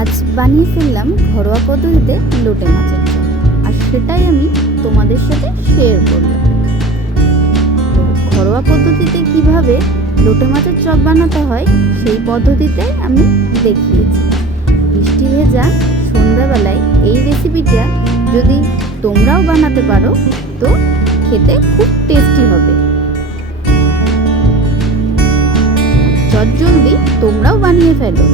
আজ বানিয়ে ফেললাম ঘরোয়া পদ্ধতিতে লোটে মাছের চপ, আর সেটাই আমি তোমাদের সাথে শেয়ার করলাম। তো ঘরোয়া পদ্ধতিতে কিভাবে লোটে মাছের চপ বানাতে হয় সেই পদ্ধতিতে আমি দেখিয়েছি। বৃষ্টি ভেজা সন্ধ্যাবেলায় এই রেসিপিটা যদি তোমরাও বানাতে পারো তো খেতে খুব টেস্টি হবে। চটজলদি তোমরাও বানিয়ে ফেলো।